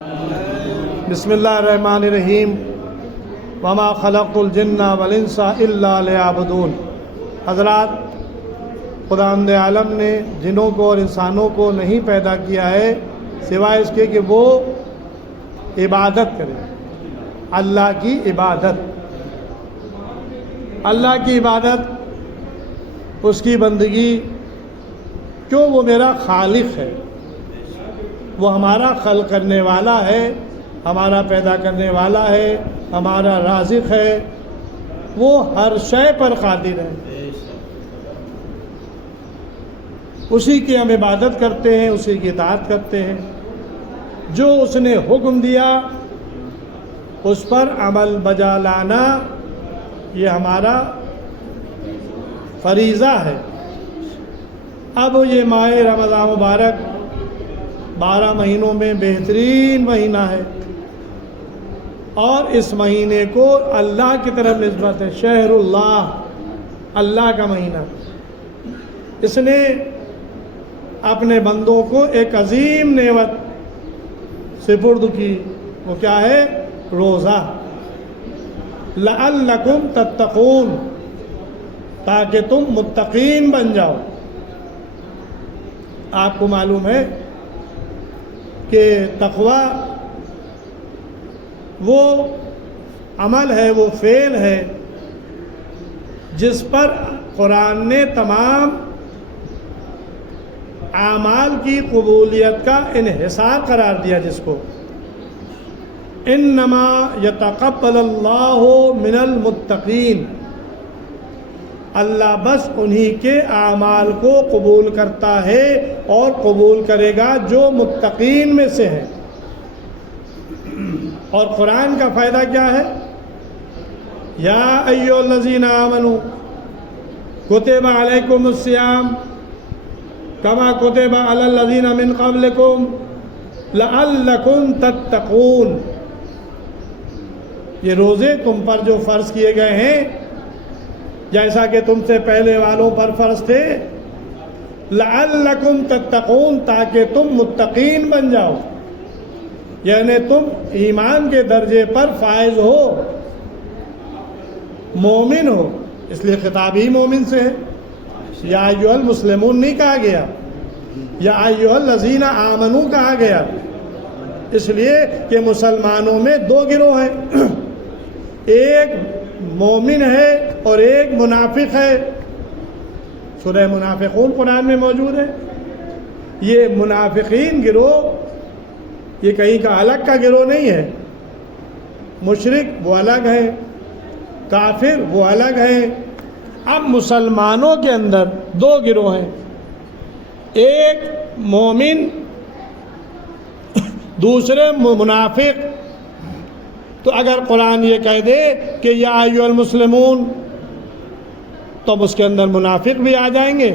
بسم اللہ الرحمن الرحیم وما خلقت الجن والانس الا لیعبدون۔ حضرات، خداوند عالم نے جنوں کو اور انسانوں کو نہیں پیدا کیا ہے سوائے اس کے کہ وہ عبادت کریں، اللہ کی عبادت، اللہ کی عبادت، اس کی بندگی۔ کیوں؟ وہ میرا خالق ہے، وہ ہمارا خلق کرنے والا ہے، ہمارا پیدا کرنے والا ہے، ہمارا رازق ہے، وہ ہر شے پر قادر ہے، اسی کی ہم عبادت کرتے ہیں، اسی کی اطاعت کرتے ہیں۔ جو اس نے حکم دیا اس پر عمل بجا لانا یہ ہمارا فریضہ ہے۔ اب یہ ماہ رمضان مبارک 12 مہینوں میں بہترین مہینہ ہے، اور اس مہینے کو اللہ کی طرف نسبت ہے، شہر اللہ، اللہ کا مہینہ۔ اس نے اپنے بندوں کو ایک عظیم نعمت سپرد کی، وہ کیا ہے؟ روزہ۔ لعلکم تتقون، تاکہ تم متقین بن جاؤ۔ آپ کو معلوم ہے کہ تقوی وہ عمل ہے، وہ فعل ہے جس پر قرآن نے تمام اعمال کی قبولیت کا انحصار قرار دیا، جس کو انما یتقبل اللہ من المتقین، اللہ بس انہی کے اعمال کو قبول کرتا ہے اور قبول کرے گا جو متقین میں سے ہیں۔ اور قرآن کا فائدہ کیا ہے؟ یا ایھا الذین آمنوا کتب علیکم الصیام کما کتب علی الذین من قبلکم لعلکم تتقون۔ یہ روزے تم پر جو فرض کیے گئے ہیں جیسا کہ تم سے پہلے والوں پر فرض تھے، لعلکم تتقون، تاکہ تم متقین بن جاؤ، یعنی تم ایمان کے درجے پر فائز ہو، مومن ہو۔ اس لیے خطاب ہی مومن سے ہے، یا ایھا المسلمون نہیں کہا گیا، یا ایھا الذین آمنوا کہا گیا، اس لیے کہ مسلمانوں میں دو گروہ ہیں، ایک مومن ہے اور ایک منافق ہے۔ سورہ منافقون قرآن میں موجود ہے۔ یہ منافقین گروہ یہ کہیں کا الگ کا گروہ نہیں ہے، مشرک وہ الگ ہے، کافر وہ الگ ہے۔ اب مسلمانوں کے اندر دو گروہ ہیں، ایک مومن، دوسرے منافق۔ تو اگر قرآن یہ کہہ دے کہ یا ایھا المسلمون، تو اب اس کے اندر منافق بھی آ جائیں گے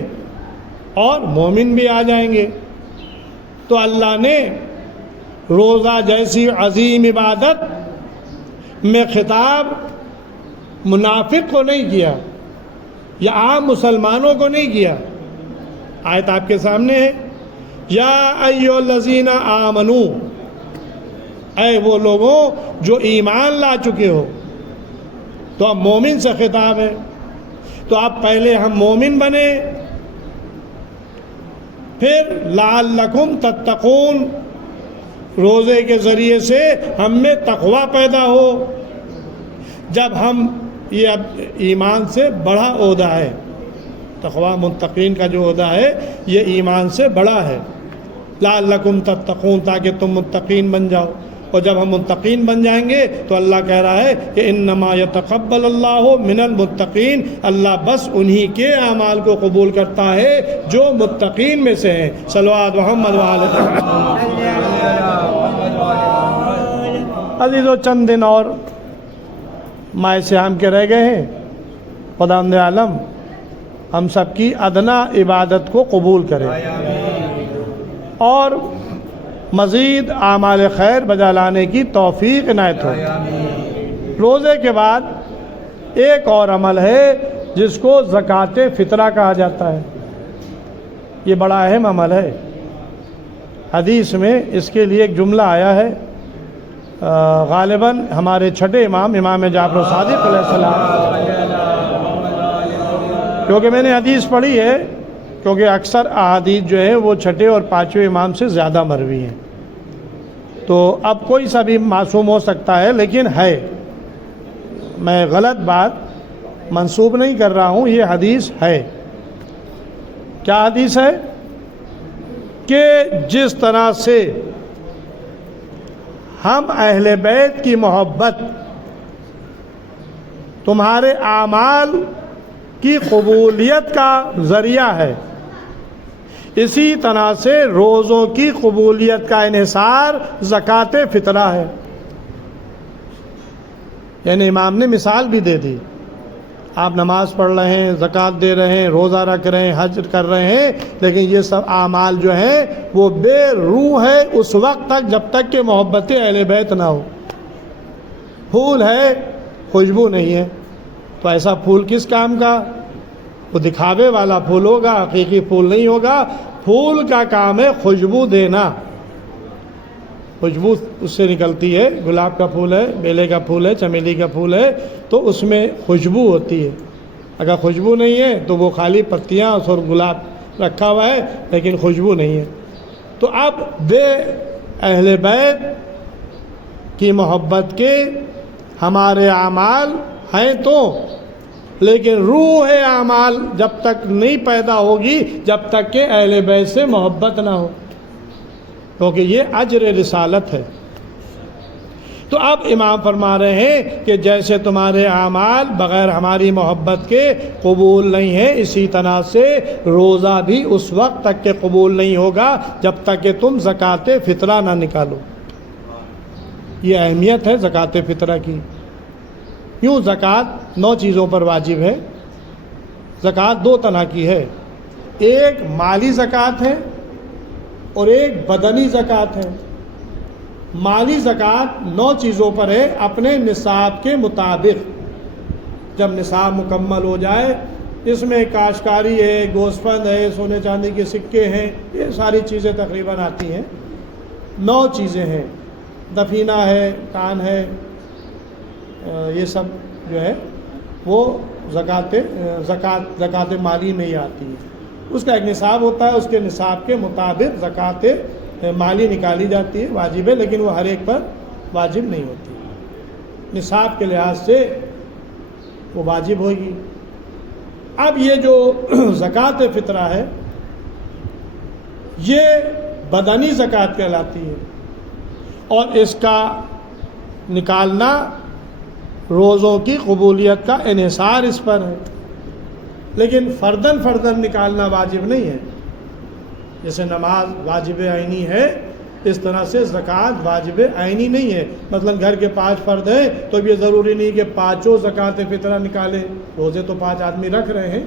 اور مومن بھی آ جائیں گے۔ تو اللہ نے روزہ جیسی عظیم عبادت میں خطاب منافق کو نہیں کیا، یا عام مسلمانوں کو نہیں کیا۔ آیت آپ کے سامنے ہے، یا ایھا الذین آمنوا، اے وہ لوگوں جو ایمان لا چکے ہو۔ تو اب مومن سے خطاب ہے، تو اب پہلے ہم مومن بنے، پھر لعلکم تتقون، روزے کے ذریعے سے ہم میں تقوی پیدا ہو۔ جب ہم یہ اب ایمان سے بڑا عہدہ ہے، تقوی متقین کا جو عہدہ ہے یہ ایمان سے بڑا ہے۔ لعلکم تتقون، تاکہ تم متقین بن جاؤ۔ اور جب ہم متقین بن جائیں گے تو اللہ کہہ رہا ہے کہ انما یتقبل اللہ من المتقین، اللہ بس انہی کے اعمال کو قبول کرتا ہے جو متقین میں سے ہیں۔ صلوات محمد وعلی عزیزو، چند دن اور ماہ سیام کے رہ گئے ہیں۔ خداوند عالم ہم سب کی ادنا عبادت کو قبول کرے اور مزید اعمال خیر بجا لانے کی توفیق عنایت ہو۔ روزے کے بعد ایک اور عمل ہے جس کو زکوٰۃ فطرہ کہا جاتا ہے۔ یہ بڑا اہم عمل ہے۔ حدیث میں اس کے لیے ایک جملہ آیا ہے، غالباً ہمارے چھٹے امام جعفر صادق علیہ السلام، کیونکہ میں نے حدیث پڑھی ہے، کیونکہ اکثر احادیث جو ہے وہ چھٹے اور پانچویں امام سے زیادہ مروی ہیں، تو اب کوئی سا بھی معصوم ہو سکتا ہے، لیکن ہے، میں غلط بات منسوب نہیں کر رہا ہوں، یہ حدیث ہے۔ کیا حدیث ہے؟ کہ جس طرح سے ہم اہل بیت کی محبت تمہارے اعمال کی قبولیت کا ذریعہ ہے، اسی طرح سے روزوں کی قبولیت کا انحصار زکوٰۃ فطرہ ہے۔ یعنی امام نے مثال بھی دے دی، آپ نماز پڑھ رہے ہیں، زکوٰۃ دے رہے ہیں، روزہ رکھ رہے ہیں، حج کر رہے ہیں، لیکن یہ سب اعمال جو ہیں وہ بے روح ہے اس وقت تک جب تک کہ محبت اہل بیت نہ ہو۔ پھول ہے، خوشبو نہیں ہے، تو ایسا پھول کس کام کا؟ وہ دکھاوے والا پھول ہوگا، حقیقی پھول نہیں ہوگا۔ پھول کا کام ہے خوشبو دینا، خوشبو اس سے نکلتی ہے، گلاب کا پھول ہے، بیلے کا پھول ہے، چمیلی کا پھول ہے، تو اس میں خوشبو ہوتی ہے۔ اگر خوشبو نہیں ہے تو وہ خالی پتیاں اور گلاب رکھا ہوا ہے لیکن خوشبو نہیں ہے۔ تو اب بے اہل بیت کی محبت کے ہمارے اعمال ہیں تو، لیکن روح اعمال جب تک نہیں پیدا ہوگی جب تک کہ اہل بیت سے محبت نہ ہو، کیونکہ یہ اجر رسالت ہے۔ تو اب امام فرما رہے ہیں کہ جیسے تمہارے اعمال بغیر ہماری محبت کے قبول نہیں ہیں، اسی طرح سے روزہ بھی اس وقت تک کہ قبول نہیں ہوگا جب تک کہ تم زکوٰۃ فطرہ نہ نکالو۔ یہ اہمیت ہے زکوٰۃ فطرہ کی۔ یوں زکوٰۃ 9 چیزوں پر واجب ہے۔ زکوٰۃ 2 طرح کی ہے، ایک مالی زکوٰۃ ہے اور ایک بدنی زکوٰۃ ہے۔ مالی زکوٰۃ 9 چیزوں پر ہے، اپنے نصاب کے مطابق۔ جب نصاب مکمل ہو جائے، اس میں کاشتکاری ہے، گوسفند ہے، سونے چاندی کے سکے ہیں، یہ ساری چیزیں تقریباً آتی ہیں۔ 9 چیزیں ہیں، دفینہ ہے، کان ہے، یہ سب جو ہے وہ زکوٰۃ مالی میں ہی آتی ہے۔ اس کا ایک نصاب ہوتا ہے، اس کے نصاب کے مطابق زکوٰۃ مالی نکالی جاتی ہے، واجب ہے، لیکن وہ ہر ایک پر واجب نہیں ہوتی، نصاب کے لحاظ سے وہ واجب ہوگی۔ اب یہ جو زکوٰۃ فطرہ ہے یہ بدنی زکوٰۃ کہلاتی ہے، اور اس کا نکالنا روزوں کی قبولیت کا انحصار اس پر ہے، لیکن فرداً نکالنا واجب نہیں ہے۔ جیسے نماز واجب عینی ہے، اس طرح سے زکوٰۃ واجب عینی نہیں ہے۔ مثلا گھر کے 5 فرد ہیں تو یہ ضروری نہیں کہ 5 زکوٰۃ فطرہ نکالیں، روزے تو 5 آدمی رکھ رہے ہیں،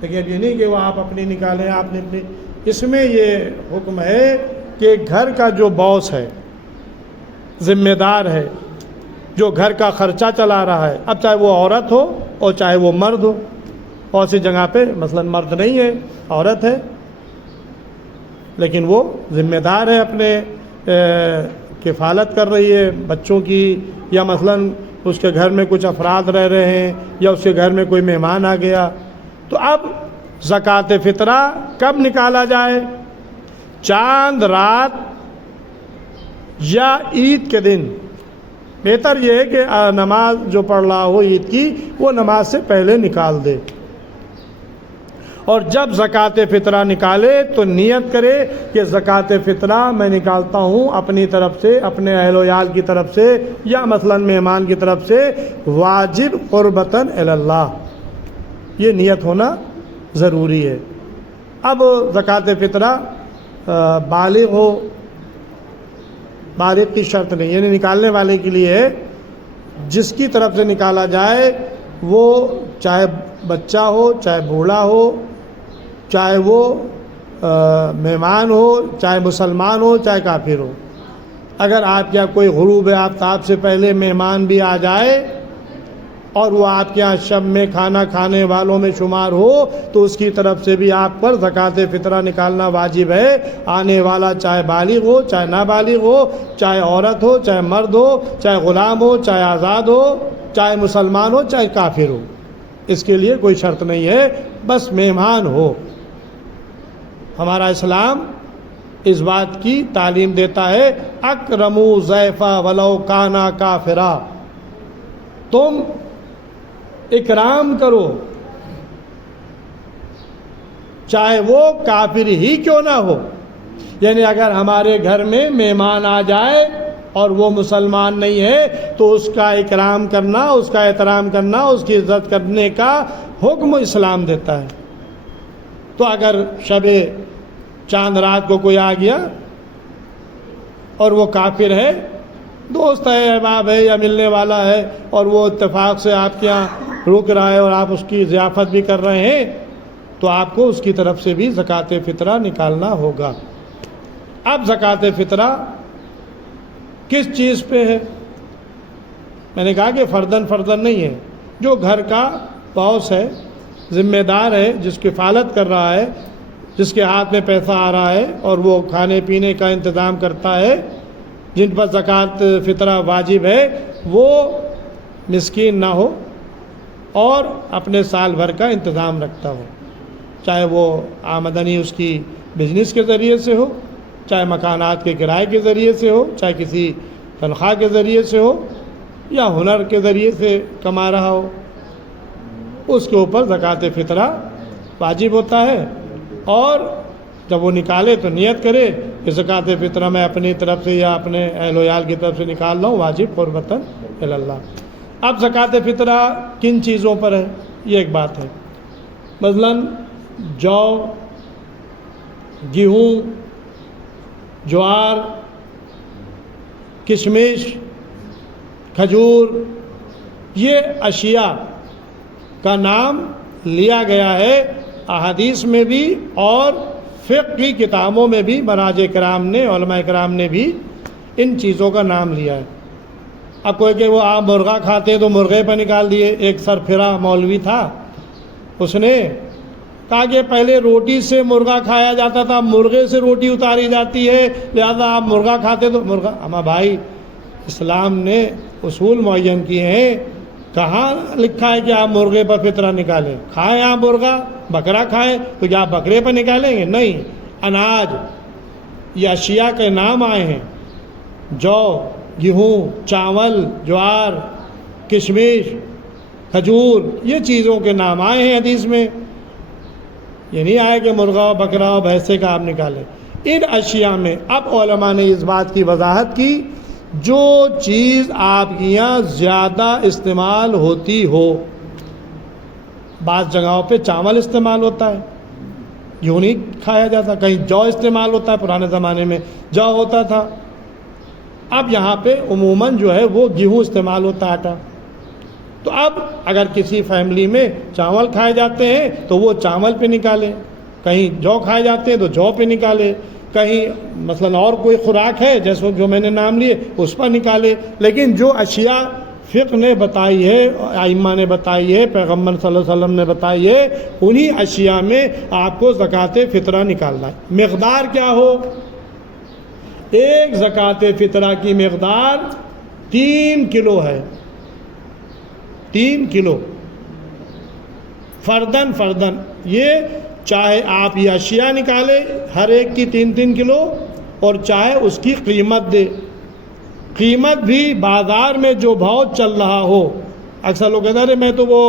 لیکن یہ نہیں کہ وہ آپ اپنی نکالیں، آپ نے اپنی۔ اس میں یہ حکم ہے کہ گھر کا جو باس ہے، ذمہ دار ہے، جو گھر کا خرچہ چلا رہا ہے، اب چاہے وہ عورت ہو اور چاہے وہ مرد ہو، اور سی جگہ پہ مثلا مرد نہیں ہے، عورت ہے، لیکن وہ ذمہ دار ہے، اپنے کفالت کر رہی ہے بچوں کی، یا مثلا اس کے گھر میں کچھ افراد رہ رہے ہیں، یا اس کے گھر میں کوئی مہمان آ گیا، تو اب زکوٰۃ فطرہ کب نکالا جائے؟ چاند رات یا عید کے دن۔ بہتر یہ ہے کہ نماز جو پڑھ رہا ہو عید کی، وہ نماز سے پہلے نکال دے، اور جب زکوٰۃ فطرہ نکالے تو نیت کرے کہ زکوٰۃ فطرہ میں نکالتا ہوں اپنی طرف سے، اپنے اہل و عیال کی طرف سے، یا مثلا مہمان کی طرف سے، واجب قربتاً الی اللہ، یہ نیت ہونا ضروری ہے۔ اب زکوٰۃ فطرہ بالغ ہو، بالغ کی شرط نہیں، یعنی نکالنے والے کے لیے ہے، جس کی طرف سے نکالا جائے وہ چاہے بچہ ہو، چاہے بوڑھا ہو، چاہے وہ مہمان ہو، چاہے مسلمان ہو، چاہے کافر ہو۔ اگر آپ کیا کوئی غروب آفتاب سے پہلے مہمان بھی آ جائے اور وہ آپ کے یہاں شب میں کھانا کھانے والوں میں شمار ہو تو اس کی طرف سے بھی آپ پر زکوٰۃ فطرہ نکالنا واجب ہے۔ آنے والا چاہے بالغ ہو چاہے نابالغ ہو، چاہے عورت ہو چاہے مرد ہو، چاہے غلام ہو چاہے آزاد ہو، چاہے مسلمان ہو چاہے کافر ہو، اس کے لیے کوئی شرط نہیں ہے، بس مہمان ہو۔ ہمارا اسلام اس بات کی تعلیم دیتا ہے اکرموا ضیفا ولو کانا کافرا، تم اکرام کرو چاہے وہ کافر ہی کیوں نہ ہو۔ یعنی اگر ہمارے گھر میں مہمان آ جائے اور وہ مسلمان نہیں ہے تو اس کا اکرام کرنا، اس کا احترام کرنا، اس کی عزت کرنے کا حکم اسلام دیتا ہے۔ تو اگر شب چاند رات کو کوئی آ گیا اور وہ کافر ہے، دوست ہے، احباب ہے یا ملنے والا ہے، اور وہ اتفاق سے آپ کے یہاں رک رہا ہے اور آپ اس کی ضیافت بھی کر رہے ہیں، تو آپ کو اس کی طرف سے بھی زکوٰۃ فطرہ نکالنا ہوگا۔ اب زکوٰۃ فطرہ کس چیز پہ ہے؟ میں نے کہا کہ فردن نہیں ہے، جو گھر کا باس ہے، ذمہ دار ہے، جس کی کفالت کر رہا ہے، جس کے ہاتھ میں پیسہ آ رہا ہے اور وہ کھانے پینے کا انتظام کرتا ہے، جن پر زکوٰۃ فطرہ واجب ہے، وہ مسکین نہ ہو اور اپنے سال بھر کا انتظام رکھتا ہو، چاہے وہ آمدنی اس کی بزنس کے ذریعے سے ہو، چاہے مکانات کے کرائے کے ذریعے سے ہو، چاہے کسی تنخواہ کے ذریعے سے ہو یا ہنر کے ذریعے سے کما رہا ہو، اس کے اوپر زکوٰۃ فطرہ واجب ہوتا ہے۔ اور جب وہ نکالے تو نیت کرے کہ زکوٰۃ فطرہ میں اپنی طرف سے یا اپنے اہل و عیال کی طرف سے نکال رہا ہوں، واجب قربتاً الی اللہ۔ اب زکوٰۃ فطرہ کن چیزوں پر ہے، یہ ایک بات ہے۔ مثلاً جو، گیہوں، جوار، کشمش، کھجور، یہ اشیاء کا نام لیا گیا ہے احادیث میں بھی اور فقہ کی کتابوں میں بھی۔ مراجع کرام نے، علماء کرام نے بھی ان چیزوں کا نام لیا ہے۔ اب کوئی کہ وہ آپ مرغا کھاتے ہیں تو مرغے پہ نکال دیے۔ ایک سرفرا مولوی تھا، اس نے کہا کہ پہلے روٹی سے مرغا کھایا جاتا تھا، مرغے سے روٹی اتاری جاتی ہے، لہذا آپ مرغا کھاتے تو مرغا۔ اما بھائی، اسلام نے اصول معین کیے ہیں، کہاں لکھا ہے کہ آپ مرغے پر فطرہ نکالیں؟ کھائیں آپ مرغا، بکرا کھائیں تو کیا آپ بکرے پر نکالیں گے؟ نہیں، اناج یہ اشیاء کے نام آئے ہیں، جو، گیہوں، چاول، جوار، کشمش، کھجور، یہ چیزوں کے نام آئے ہیں حدیث میں۔ یہ نہیں آئے کہ مرغا، بکرا اور بھینسے کا آپ نکالیں۔ ان اشیاء میں اب علماء نے اس بات کی وضاحت کی، جو چیز آپ کے یہاں زیادہ استعمال ہوتی ہو، بعض جگہوں پہ چاول استعمال ہوتا ہے، گیہوں نہیں کھایا جاتا، کہیں جو استعمال ہوتا ہے، پرانے زمانے میں جو ہوتا تھا، اب یہاں پہ عموماً جو ہے وہ گیہوں استعمال ہوتا ہے، آٹا۔ تو اب اگر کسی فیملی میں چاول کھائے جاتے ہیں تو وہ چاول پہ نکالیں، کہیں جو کھائے جاتے ہیں تو جو پہ نکالے، کہیں مثلاً اور کوئی خوراک ہے جیسے جو میں نے نام لیے اس پر نکالے۔ لیکن جو اشیاء فقہ نے بتائی ہے، ائمہ نے بتائی ہے، پیغمبر صلی اللہ علیہ وسلم نے بتائی ہے، انہی اشیاء میں آپ کو زکوٰۃ فطرہ نکالنا ہے۔ مقدار کیا ہو؟ ایک زکوٰۃ فطرہ کی مقدار 3 کلو ہے، 3 کلو فردن۔ یہ چاہے آپ یہ اشیاء نکالے ہر ایک کی 3 کلو، اور چاہے اس کی قیمت دے، قیمت بھی بازار میں جو بھاؤ چل رہا ہو۔ اکثر لوگ کہتے ہیں میں تو وہ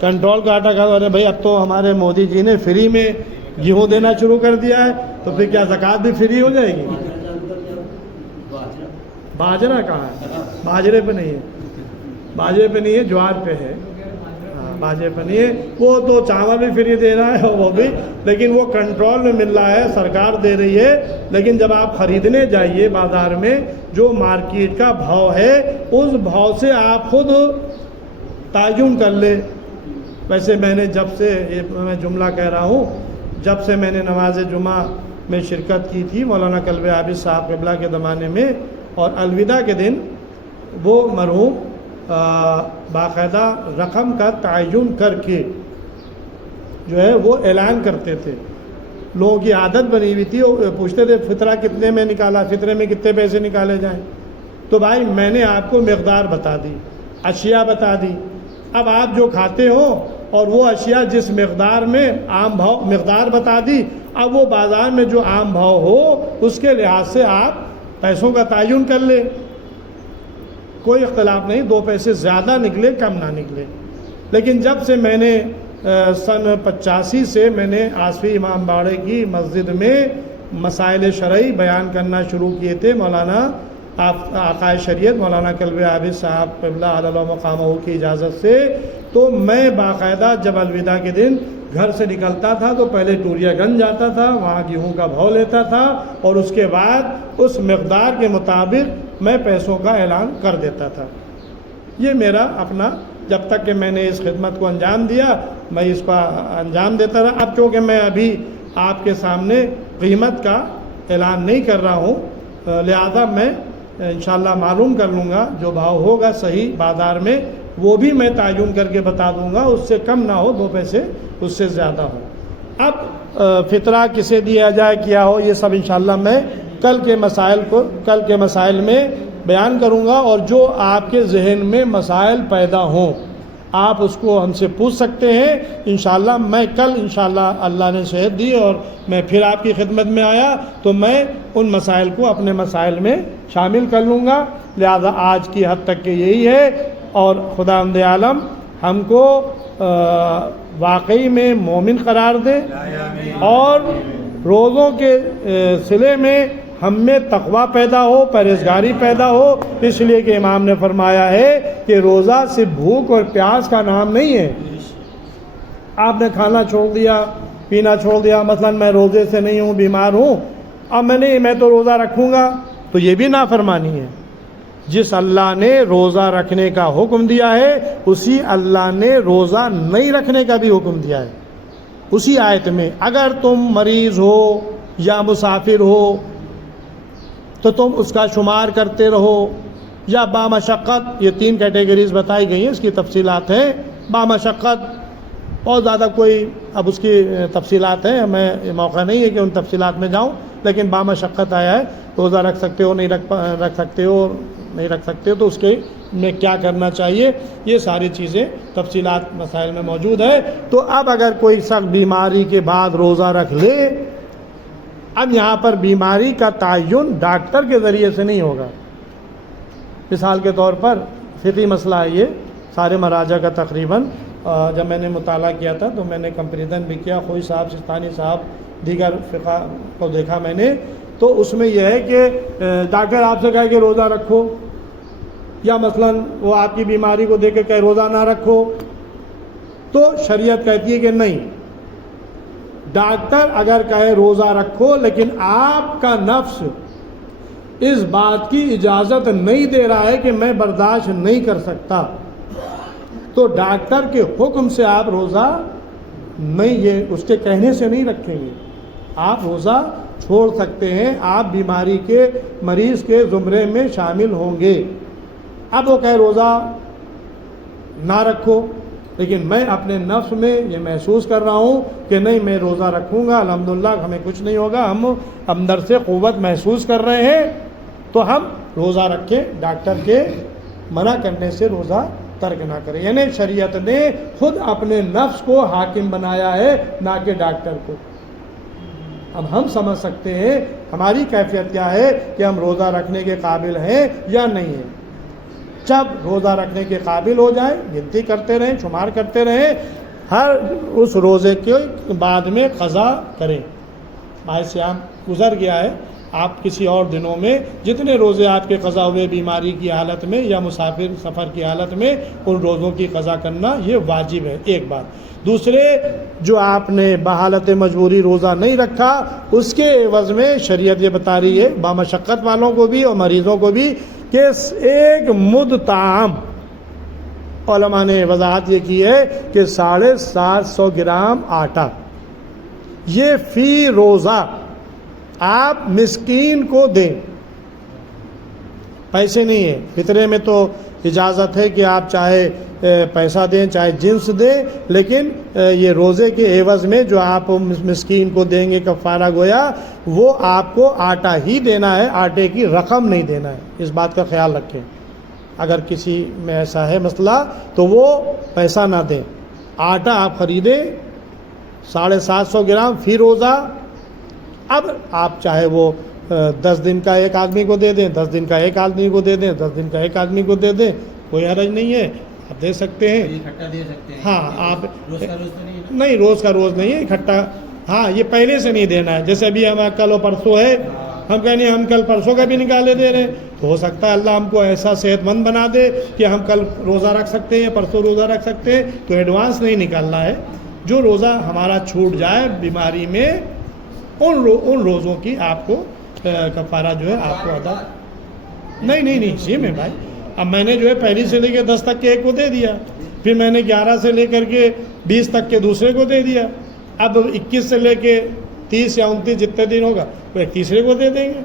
کنٹرول کا آٹا کھاتا ہوں۔ بھائی اب تو ہمارے مودی جی نے فری میں گیہوں دینا شروع کر دیا ہے، تو پھر کیا زکوٰۃ بھی فری ہو جائے گی؟ باجرہ کہاں ہے؟ باجرے پہ نہیں ہے، باجرے پہ نہیں ہے، جوار پہ ہے۔ باجرے پہ نہیں ہے، وہ تو چاول بھی فری دے رہا ہے وہ بھی، لیکن وہ کنٹرول میں مل رہا ہے، سرکار دے رہی ہے۔ لیکن جب آپ خریدنے جائیے بازار میں، جو مارکیٹ کا بھاؤ ہے اس بھاؤ سے آپ خود تعین کر لیں۔ ویسے میں نے جب سے، میں جملہ کہہ رہا ہوں، جب سے میں نے نماز جمعہ میں شرکت کی تھی مولانا کلب عابد صاحب قبلہ کے زمانے میں، اور الوداع کے دن وہ مرحوم باقاعدہ رقم کا تعین کر کے جو ہے وہ اعلان کرتے تھے. لوگوں کی عادت بنی ہوئی تھی, وہ پوچھتے تھے فطرہ کتنے میں نکالا, فطرے میں کتنے پیسے نکالے جائیں. تو بھائی میں نے آپ کو مقدار بتا دی, اشیاء بتا دی. اب آپ جو کھاتے ہو اور وہ اشیاء جس مقدار میں عام بھاؤ مقدار بتا دی, اب وہ بازار میں جو عام بھاؤ ہو اس کے لحاظ سے آپ پیسوں کا تعین کر لیں. کوئی اختلاف نہیں, 2 پیسے زیادہ نکلے کم نہ نکلے. لیکن جب سے میں نے سن 85 سے میں نے آصفی امام باڑے کی مسجد میں مسائل شرعی بیان کرنا شروع کیے تھے, مولانا آقائے شریعت مولانا کلب عابد صاحب قبلہ علی مقامہ کی اجازت سے, تو میں باقاعدہ جب الوداع کے دن گھر سے نکلتا تھا تو پہلے ٹوریا گنج جاتا تھا, وہاں گیہوں کا بھاؤ لیتا تھا اور اس کے بعد اس مقدار کے مطابق میں پیسوں کا اعلان کر دیتا تھا. یہ میرا اپنا, جب تک کہ میں نے اس خدمت کو انجام دیا میں اس کا انجام دیتا رہا. اب چونکہ میں ابھی آپ کے سامنے قیمت کا اعلان نہیں کر رہا ہوں, لہذا میں انشاءاللہ معلوم کر لوں گا جو بھاؤ ہوگا صحیح بازار میں وہ بھی میں تعین کر کے بتا دوں گا, اس سے کم نہ ہو, 2 پیسے اس سے زیادہ ہو. اب فطرہ کسے دیا جائے کیا ہو یہ سب انشاءاللہ میں کل کے مسائل میں بیان کروں گا. اور جو آپ کے ذہن میں مسائل پیدا ہوں آپ اس کو ہم سے پوچھ سکتے ہیں. انشاءاللہ میں کل انشاءاللہ اللہ نے صحت دی اور میں پھر آپ کی خدمت میں آیا تو میں ان مسائل کو اپنے مسائل میں شامل کر لوں گا. لہذا آج کی حد تک کہ یہی ہے, اور خداوند عالم ہم کو واقعی میں مومن قرار دے اور روزوں کے صلے میں ہم میں تقوی پیدا ہو, پرہیزگاری پیدا ہو. اس لیے کہ امام نے فرمایا ہے کہ روزہ صرف بھوک اور پیاس کا نام نہیں ہے. آپ نے کھانا چھوڑ دیا, پینا چھوڑ دیا, مثلا میں روزے سے نہیں ہوں, بیمار ہوں, اب میں تو روزہ رکھوں گا, تو یہ بھی نافرمانی ہے. جس اللہ نے روزہ رکھنے کا حکم دیا ہے اسی اللہ نے روزہ نہیں رکھنے کا بھی حکم دیا ہے. اسی آیت میں اگر تم مریض ہو یا مسافر ہو تو تم اس کا شمار کرتے رہو, یا بامشقت, یہ 3 کیٹیگریز بتائی گئی ہیں, اس کی تفصیلات ہیں. بامشقت بہت زیادہ کوئی اب اس کی تفصیلات ہیں, میں موقع نہیں ہے کہ ان تفصیلات میں جاؤں, لیکن بامشقت آیا ہے. روزہ رکھ سکتے ہو, نہیں رکھ سکتے ہو, نہیں رکھ سکتے ہو تو اس کے میں کیا کرنا چاہیے, یہ ساری چیزیں تفصیلات مسائل میں موجود ہے. تو اب اگر کوئی سخت بیماری کے بعد روزہ رکھ لے, اب یہاں پر بیماری کا تعین ڈاکٹر کے ذریعے سے نہیں ہوگا. مثال کے طور پر فقہی مسئلہ ہے یہ, سارے مراجع کا تقریباً جب میں نے مطالعہ کیا تھا تو میں نے کمپیریزن بھی کیا, خوئی صاحب, سستانی صاحب, دیگر فقہ کو دیکھا میں نے, تو اس میں یہ ہے کہ ڈاکٹر آپ سے کہے کہ روزہ رکھو, یا مثلا وہ آپ کی بیماری کو دیکھ کے کہے روزہ نہ رکھو, تو شریعت کہتی ہے کہ نہیں, ڈاکٹر اگر کہے روزہ رکھو لیکن آپ کا نفس اس بات کی اجازت نہیں دے رہا ہے کہ میں برداشت نہیں کر سکتا, تو ڈاکٹر کے حکم سے آپ روزہ نہیں, یہ اس کے کہنے سے نہیں رکھیں گے, آپ روزہ چھوڑ سکتے ہیں, آپ بیماری کے مریض کے زمرے میں شامل ہوں گے. اب وہ کہے روزہ نہ رکھو, لیکن میں اپنے نفس میں یہ محسوس کر رہا ہوں کہ نہیں میں روزہ رکھوں گا, الحمدللہ ہمیں کچھ نہیں ہوگا, ہم اندر سے قوت محسوس کر رہے ہیں, تو ہم روزہ رکھیں, ڈاکٹر کے منع کرنے سے روزہ ترک نہ کریں. یعنی شریعت نے خود اپنے نفس کو حاکم بنایا ہے, نہ کہ ڈاکٹر کو. اب ہم سمجھ سکتے ہیں ہماری کیفیت کیا ہے کہ ہم روزہ رکھنے کے قابل ہیں یا نہیں ہیں. جب روزہ رکھنے کے قابل ہو جائیں گنتی کرتے رہیں, شمار کرتے رہیں, ہر اس روزے کے بعد میں قضا کریں. ماہ صیام گزر گیا ہے, آپ کسی اور دنوں میں جتنے روزے آپ کے قضا ہوئے بیماری کی حالت میں یا مسافر سفر کی حالت میں, ان روزوں کی قضا کرنا یہ واجب ہے. ایک بات. دوسرے, جو آپ نے بحالت مجبوری روزہ نہیں رکھا اس کے عوض میں شریعت یہ بتا رہی ہے بامشقت والوں کو بھی اور مریضوں کو بھی کہ ایک مد طعام, علماء نے وضاحت یہ کی ہے کہ 750 گرام آٹا, یہ فی روزہ آپ مسکین کو دیں. پیسے نہیں ہیں, فطرے میں تو اجازت ہے کہ آپ چاہے پیسہ دیں چاہے جنس دیں، لیکن یہ روزے کے عوض میں جو آپ مسکین کو دیں گے کفارہ گویا، وہ آپ کو آٹا ہی دینا ہے، آٹے کی رقم نہیں دینا ہے۔ اس بات کا خیال رکھیں، اگر کسی میں ایسا ہے مسئلہ تو وہ پیسہ نہ دیں، آٹا آپ خریدیں 750 گرام فی روزہ۔ اب آپ چاہے وہ 10 دن کا ایک آدمی کو دے دیں، 10 دن کا ایک آدمی کو دے دیں، 10 دن کا ایک آدمی کو دے دیں، کوئی حرج نہیں ہے، آپ دے سکتے ہیں۔ ہاں آپ نہیں، روز کا روز نہیں ہے اکٹھا، ہاں یہ پہلے سے نہیں دینا ہے۔ جیسے ابھی ہمارا کل و پرسوں ہے، ہم کہنے ہم کل پرسوں کا بھی نکالے دے رہے ہیں، تو ہو سکتا ہے اللہ ہم کو ایسا صحت مند بنا دے کہ ہم کل روزہ رکھ سکتے ہیں، پرسوں روزہ رکھ سکتے ہیں، تو ایڈوانس نہیں نکالنا ہے۔ جو روزہ ہمارا چھوٹ جائے بیماری میں، ان روزوں کی آپ کو کفارہ جو ہے آپ کو ادا نہیں اسی میں بھائی۔ اب میں نے جو ہے پہلی سے لے کے 10 تک کے ایک کو دے دیا، پھر میں نے 11 سے لے کر کے 20 تک کے دوسرے کو دے دیا، اب 21 سے لے کے 30 یا 29 جتنے دن ہوگا وہ ایک تیسرے کو دے دیں گے۔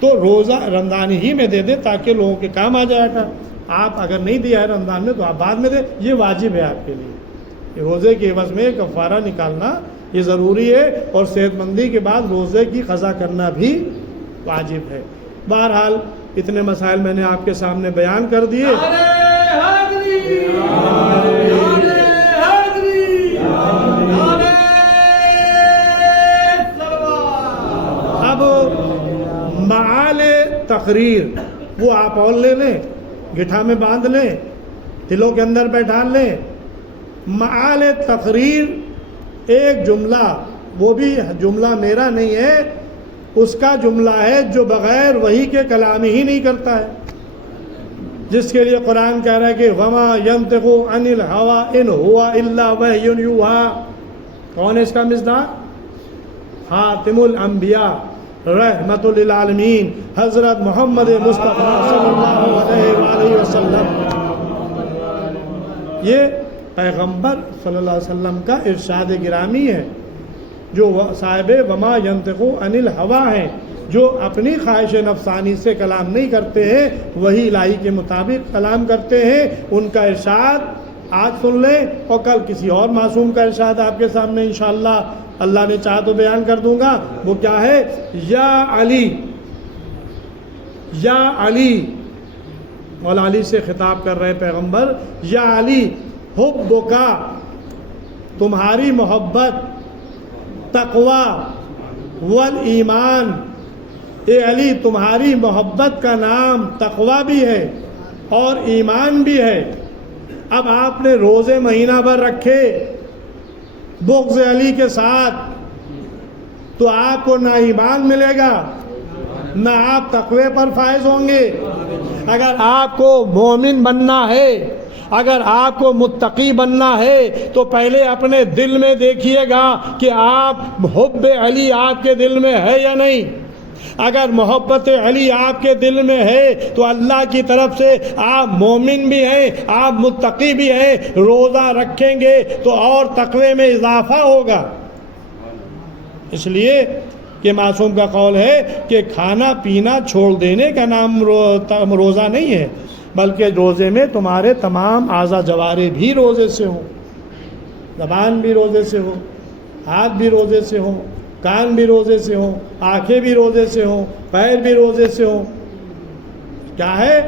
تو روزہ رمضان ہی میں دے دیں تاکہ لوگوں کے کام آ جائے گا۔ آپ اگر نہیں دیا ہے رمضان میں تو آپ بعد میں دیں، یہ واجب ہے آپ کے لیے۔ روزے کے عوض میں کفارہ نکالنا یہ ضروری ہے، اور صحت مندی کے بعد روزے کی قضا کرنا بھی واجب ہے۔ بہرحال اتنے مسائل میں نے آپ کے سامنے بیان کر دیے۔ اب معال تقریر وہ آپ اور لے لیں، گٹھا میں باندھ لیں، دلوں کے اندر بیٹھا لیں۔ معال تقریر ایک جملہ، وہ بھی جملہ میرا نہیں ہے، اس کا جملہ ہے جو بغیر وحی کے کلام ہی نہیں کرتا ہے، جس کے لیے قرآن کہہ رہا ہے کہ وما ينطق عن الهوى ان هو الا وحی یوحى۔ کون ہے اس کا مصداق؟ خاتم الانبیاء رحمت للعالمین حضرت محمد مصطفیٰ صلی اللہ علیہ وآلہ وسلم۔ یہ پیغمبر صلی اللہ علیہ وسلم کا ارشاد گرامی ہے، جو صاحب وما ينطق عن الهوى ہیں، جو اپنی خواہش نفسانی سے کلام نہیں کرتے ہیں، وہی الہی کے مطابق کلام کرتے ہیں۔ ان کا ارشاد آج سن لیں، اور کل کسی اور معصوم کا ارشاد آپ کے سامنے انشاءاللہ اللہ نے چاہا تو بیان کر دوں گا۔ وہ کیا ہے؟ یا علی، یا علی، مولا علی سے خطاب کر رہے پیغمبر، یا علی حبکا، تمہاری محبت، تقوی والایمان، اے علی تمہاری محبت کا نام تقوی بھی ہے اور ایمان بھی ہے۔ اب آپ نے روزے مہینہ بھر رکھے بغض علی کے ساتھ، تو آپ کو نہ ایمان ملے گا نہ آپ تقوی پر فائز ہوں گے۔ اگر آپ کو مومن بننا ہے، اگر آپ کو متقی بننا ہے، تو پہلے اپنے دل میں دیکھیے گا کہ آپ حب علی آپ کے دل میں ہے یا نہیں۔ اگر محبت علی آپ کے دل میں ہے تو اللہ کی طرف سے آپ مومن بھی ہیں، آپ متقی بھی ہیں، روزہ رکھیں گے تو اور تقوی میں اضافہ ہوگا۔ اس لیے کہ معصوم کا قول ہے کہ کھانا پینا چھوڑ دینے کا نام روزہ نہیں ہے، بلکہ روزے میں تمہارے تمام اعضاء جوارح بھی روزے سے ہوں، زبان بھی روزے سے ہو، ہاتھ بھی روزے سے ہوں، کان بھی روزے سے ہوں، آنکھیں بھی روزے سے ہوں، پیر بھی روزے سے ہوں۔ کیا ہے؟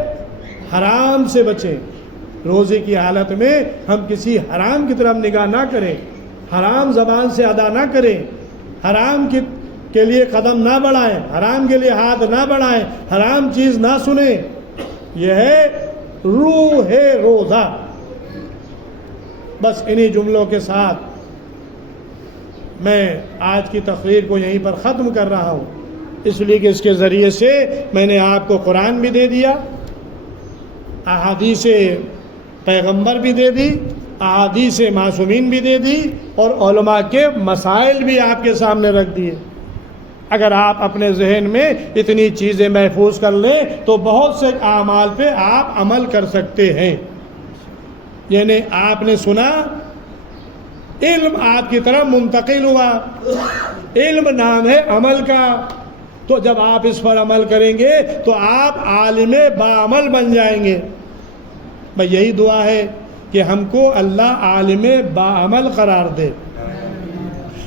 حرام سے بچیں۔ روزے کی حالت میں ہم کسی حرام کی طرف نگاہ نہ کریں، حرام زبان سے ادا نہ کریں، حرام کے لیے قدم نہ بڑھائیں، حرام کے لیے ہاتھ نہ بڑھائیں، حرام چیز نہ سنیں۔ یہ ہے روح روزہ۔ بس انہی جملوں کے ساتھ میں آج کی تقریر کو یہیں پر ختم کر رہا ہوں، اس لیے کہ اس کے ذریعے سے میں نے آپ کو قرآن بھی دے دیا، احادیث پیغمبر بھی دے دی، احادیث معصومین بھی دے دی، اور علماء کے مسائل بھی آپ کے سامنے رکھ دیے۔ اگر آپ اپنے ذہن میں اتنی چیزیں محفوظ کر لیں تو بہت سے اعمال پہ آپ عمل کر سکتے ہیں۔ یعنی آپ نے سنا، علم آپ کی طرف منتقل ہوا، علم نام ہے عمل کا، تو جب آپ اس پر عمل کریں گے تو آپ عالم باعمل بن جائیں گے۔ بھائی یہی دعا ہے کہ ہم کو اللہ عالم باعمل قرار دے.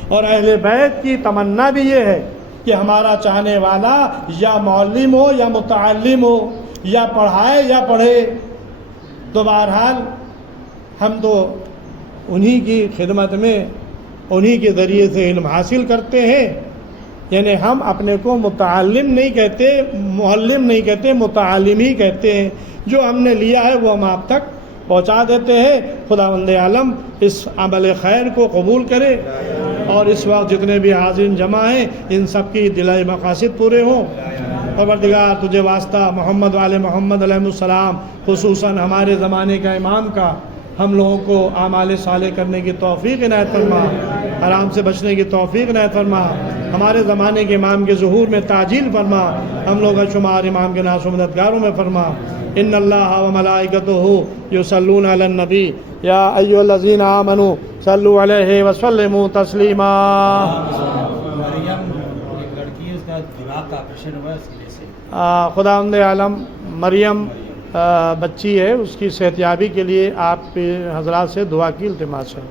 اور اہل بیت کی تمنا بھی یہ ہے کہ ہمارا چاہنے والا یا معلم ہو یا متعلم ہو، یا پڑھائے یا پڑھے. تو بہرحال ہم تو انہی کی خدمت میں انہی کے ذریعے سے علم حاصل کرتے ہیں. یعنی ہم اپنے کو متعلم نہیں کہتے، معلم نہیں کہتے، متعلم ہی کہتے ہیں. جو ہم نے لیا ہے وہ ہم آپ تک پہنچا دیتے ہیں. خداوند عالم اس عمل خیر کو قبول کرے، اور اس وقت جتنے بھی حاضرین جمع ہیں ان سب کی دلائی مقاصد پورے ہوں. پروردگار تجھے واسطہ محمد والے محمد علیہ السلام، خصوصاً ہمارے زمانے کا امام کا، ہم لوگوں کو اعمال صالح کرنے کی توفیق عنایت فرما، حرام سے بچنے کی توفیق عنایت فرما. ہمارے زمانے کے امام کے ظہور میں تعجیل فرما. ہم لوگ کا شمار امام کے ناصر و مددگاروں میں فرما. ان اللہ و ملائکتہ یصلون علی النبی یا ایھا الذین آمنوا صلوا علیہ وسلموا تسلیما. مریم ایک لڑکی ہے، اس کا دماغ کا آپریشن ہوا ہے، اس لیے سے خداوند عالم مریم بچی ہے، اس کی صحت یابی کے لیے آپ حضرات سے دعا کی التماس ہے.